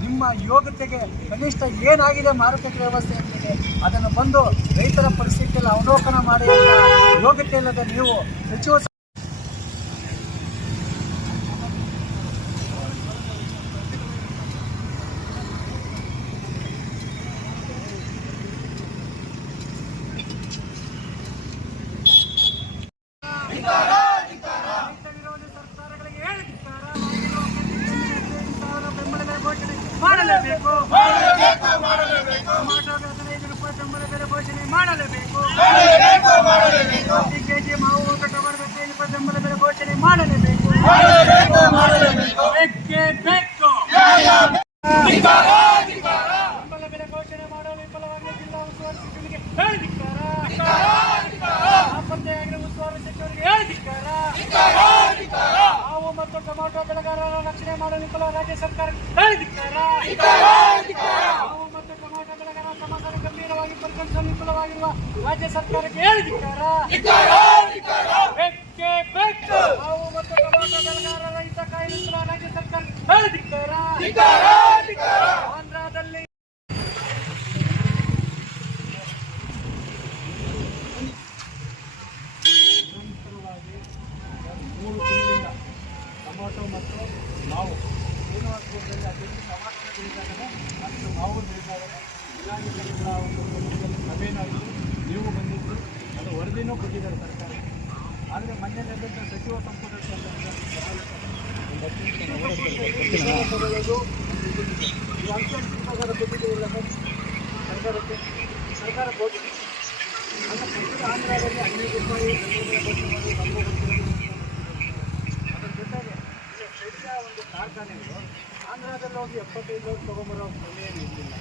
ನಿಮ್ಮ ಯೋಗ್ಯತೆಗೆ ಕನಿಷ್ಠ ಏನಾಗಿದೆ ಮಾರುಕಟ್ಟೆ ವ್ಯವಸ್ಥೆ ಅಂತಿದೆ ಅದನ್ನು ಬಂದು ರೈತರ ಪರಿಸ್ಥಿತಿಯಲ್ಲಿ ಅವಲೋಕನ ಮಾಡಿ ಯೋಗ್ಯತೆ ಇಲ್ಲದೆ ನೀವು ಸಚಿವ ಮಾಡಲೇಬೇಕು. ಟೊಮಾಟೋಗೆ ಹದಿನೈದು ರೂಪಾಯಿ ಬೆಂಬಲ ಬೆಲೆ ಘೋಷಣೆ ಮಾಡಲೇಬೇಕು. ಪ್ರತಿ ಕೆಜಿ ಮಾವು ಮತ್ತು ಟೊಮಾಟೋ ಹದಿನೈದು ರೂಪಾಯಿ ಬೆಂಬಲ ಬೆಲೆ ಘೋಷಣೆ ಮಾಡಲೇಬೇಕು. ಬೇಕೇ. ಬೇಕು ಬೆಂಬಲ ಬೆಲೆ ಘೋಷಣೆ ಮಾಡಲು ವಿಫಲವಾಗಿ ಜಿಲ್ಲಾ ಉಸ್ತುವಾರಿ ಸಚಿವರಿಗೆ ಹೇಳಿ ಧಿಕ್ಕಾರ ನಾಪತ್ತೆಯಾಗಿರುವ ಉಸ್ತುವಾರಿ ಸಚಿವರಿಗೆ ಹೇಳಿ ಧಿಕ್ಕಾರ ಮಾವು ಮತ್ತು ಟೊಮಾಟೊ ಬೆಳೆಗಾರರ ರಕ್ಷಣೆ ಮಾಡಲು ವಿಫಲ ರಾಜ್ಯ ಸರ್ಕಾರ. ಮಾವು ಮತ್ತು ಟೊಮಾಟೊ ಬೆಳೆಗಾರರ ಸಮಸ್ಯೆ ಗಂಭೀರವಾಗಿ ಪರಿಗಣಿಸಲು ವಿಫಲವಾಗಿರುವ ರಾಜ್ಯ ಸರ್ಕಾರಕ್ಕೆ ಹೇಳಿ ಧಿಕ್ಕಾರ ಬೇಕೇ ಬೇಕು. ಮಾವು ಮತ್ತು ಟೊಮಾಟೊ ಬೆಳೆಗಾರರ ಹಿತ ಕಾಯಲು ರಾಜ್ಯ ಸರ್ಕಾರ ಹೇಳಿ ಧಿಕ್ಕಾರ ಆಂಧ್ರದಲ್ಲಿ ನಿರಂತರವಾಗಿ ಮೂರು ತಿಂಗಳಿಂದ ಟೊಮಾಟೊ ಮತ್ತು ಮಾವು ಟೊಮಾಟೊ ಬೆಳೀತಾಗಲೇ ಅಷ್ಟು ಮಾವು ಬೆಳೀತಾಗಲೇ ಜಿಲ್ಲಾಧಿಕಾರಿಗಳ ಒಂದು ನೀವು ಬಂದಿದ್ದು ಅದು ವರದಿನೂ ಕೊಟ್ಟಿದ್ದಾರೆ ಸರ್ಕಾರ ಆದರೆ ಮೊನ್ನೆ ನಡೆದಂಥ ಸಚಿವ ಸಂಪುಟಕ್ಕೆ ಸರ್ ಸರ್ಕಾರಕ್ಕೆ ಸರ್ಕಾರ ಕೊಟ್ಟು ನನ್ನ ಪಕ್ಷದ ಆಂಧ್ರದಲ್ಲಿ ಹದಿನೈದು ರೂಪಾಯಿ. ಅದರ ಈಗ ಒಂದು ಕಾರ್ಖಾನೆಗಳು ಆಂಧ್ರದಲ್ಲಿ ಹೋಗಿ ಎಪ್ಪತ್ತೈದು ಲೋಟ್ ತೊಗೊಂಬರೋ ಪ್ರಮೇಯ ಇರಲಿಲ್ಲ.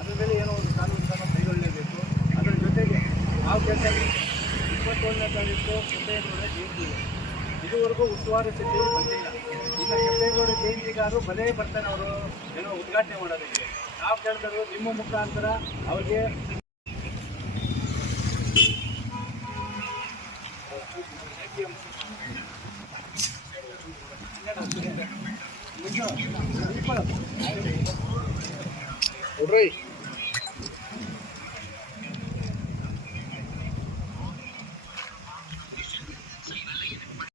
ಅದ್ರ ಮೇಲೆ ಏನೋ ಒಂದು ಕಾನೂನು ಕ್ರಮ ಕೈಗೊಳ್ಳಲೇಬೇಕು. ಅದರ ಜೊತೆಗೆ ಯಾವ ಕೆಲಸ ಇಪ್ಪತ್ತೊಂದನೇ ತಾರೀಕು ಕೆಂಪೇಗೌಡ ಜಯಂತಿ ಇದುವರೆಗೂ ಉಸ್ತುವಾರಿ ಸಚಿವರು ಬಂದಿಲ್ಲ. ಇನ್ನು ಕೆಂಪೇಗೌಡ ಜಯಂತಿಗಾರು ಬರೇ ಬರ್ತಾನೆ ಅವರು. ಏನೋ ಉದ್ಘಾಟನೆ ಮಾಡೋದಕ್ಕೆ. ನಾವು ಕೇಳ್ತಾರೆ ನಿಮ್ಮ ಮುಖಾಂತರ ಅವ್ರಿಗೆ Right.